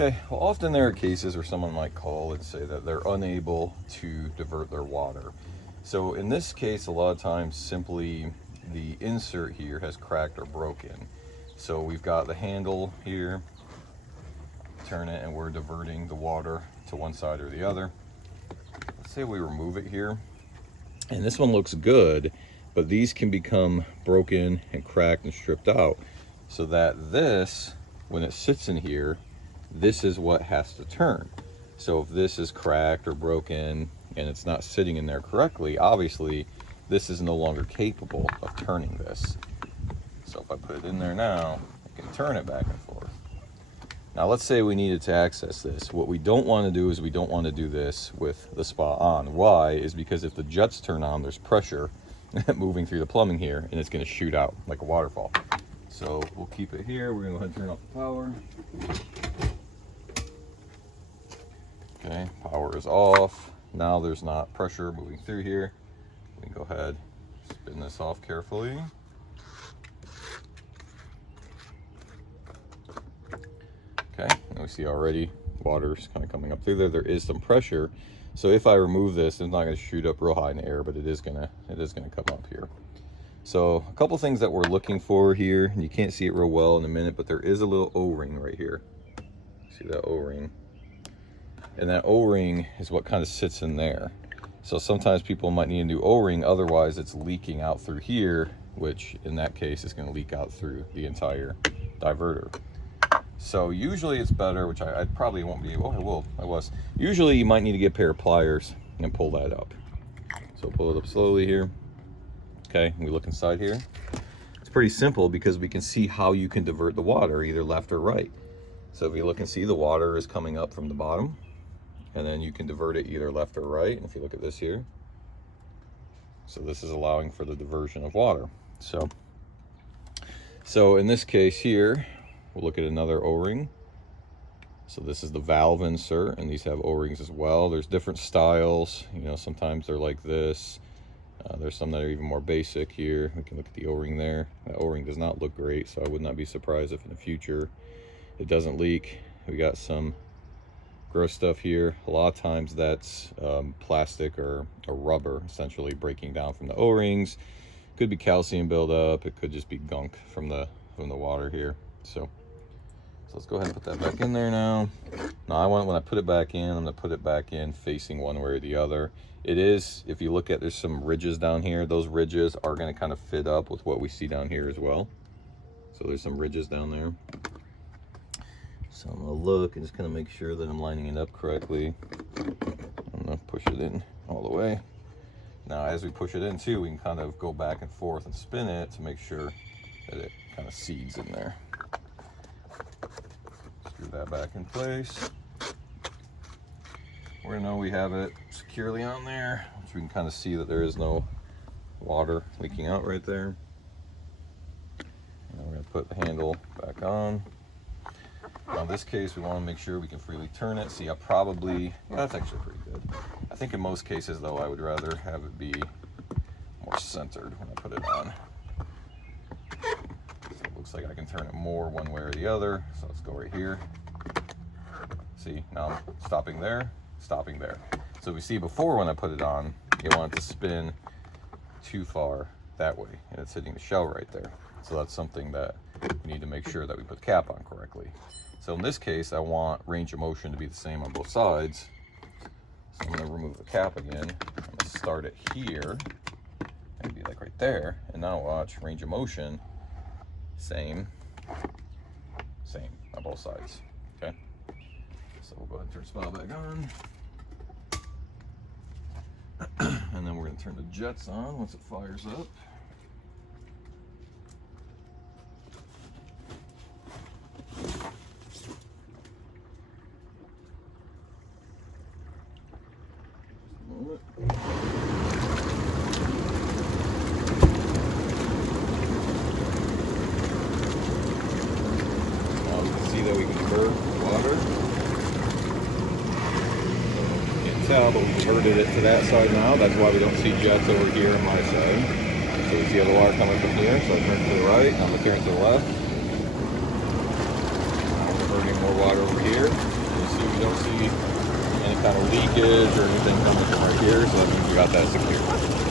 Okay, well, often there are cases where someone might call and say that they're unable to divert their water. So in this case, a lot of times simply the insert here has cracked or broken. So we've got the handle here, turn it, and we're diverting the water to one side or the other. Let's say we remove it here, and this one looks good, but these can become broken and cracked and stripped out, so that this, when it sits in here, this is what has to turn. So if this is cracked or broken and it's not sitting in there correctly, obviously this is no longer capable of turning this. So if I put it in there now, I can turn it back and forth. Now let's say we needed to access this. What we don't want to do is we don't want to do this with the spa on. Why? Is because if the jets turn on, there's pressure moving through the plumbing here, and it's going to shoot out like a waterfall. So we'll keep it here. We're going to go ahead and turn off the power. Okay, power is off. Now there's not pressure moving through here. We can go ahead, spin this off carefully. Okay, and we see already water's kind of coming up through there. There is some pressure. So if I remove this, it's not going to shoot up real high in the air, but it is gonna come up here. So a couple things that we're looking for here, and you can't see it real well in a minute, but there is a little O-ring right here. See that O-ring? And that O-ring is what kind of sits in there. So sometimes people might need a new O-ring, otherwise it's leaking out through here, which in that case is going to leak out through the entire diverter. So usually it's better, which I probably won't be able, I was. Usually you might need to get a pair of pliers and pull that up. So pull it up slowly here. Okay, and we look inside here. It's pretty simple because we can see how you can divert the water, either left or right. So if you look and see, the water is coming up from the bottom, and then you can divert it either left or right. And if you look at this here, so this is allowing for the diversion of water. So in this case here, we'll look at another O-ring. So this is the valve insert, and these have O-rings as well. There's different styles. You know, sometimes they're like this. There's some that are even more basic here. We can look at the O-ring there. That O-ring does not look great, so I would not be surprised if in the future it doesn't leak. We got some gross stuff here. A lot of times that's plastic or rubber essentially breaking down from the O-rings. Could be calcium buildup. It could just be gunk from the water here. So let's go ahead and put that back in there now. Now when I put it back in, I'm gonna put it back in facing one way or the other. It is, if you look at, there's some ridges down here. Those ridges are gonna kind of fit up with what we see down here as well. So there's some ridges down there. So I'm gonna look and just kind of make sure that I'm lining it up correctly. I'm gonna push it in all the way. Now as we push it in too, we can kind of go back and forth and spin it to make sure that it kind of seeds in there. Screw that back in place. We're gonna know we have it securely on there, so we can kind of see that there is no water leaking out right there. And we're gonna put the handle back on. Now in this case, we want to make sure we can freely turn it. See, that's actually pretty good. I think in most cases though, I would rather have it be more centered when I put it on. So it looks like I can turn it more one way or the other. So let's go right here. See, now I'm stopping there, stopping there. So we see before when I put it on, you want it to spin too far that way, and it's hitting the shell right there. So that's something that we need to make sure that we put the cap on correctly. So in this case, I want range of motion to be the same on both sides. So I'm gonna remove the cap again. I'm gonna start it here, maybe like right there. And now watch, range of motion, same on both sides, okay? So we'll go ahead and turn spa back on. And then we're gonna turn the jets on once it fires up. That we can divert water. You can't tell, but we diverted it to that side now. That's why we don't see jets over here on my side. So we see the water coming from here. So I turn to the right, now I'm going to turn to the left. Now we're diverting more water over here. You see, we don't see any kind of leakage or anything coming from right here, so that means we got that secure.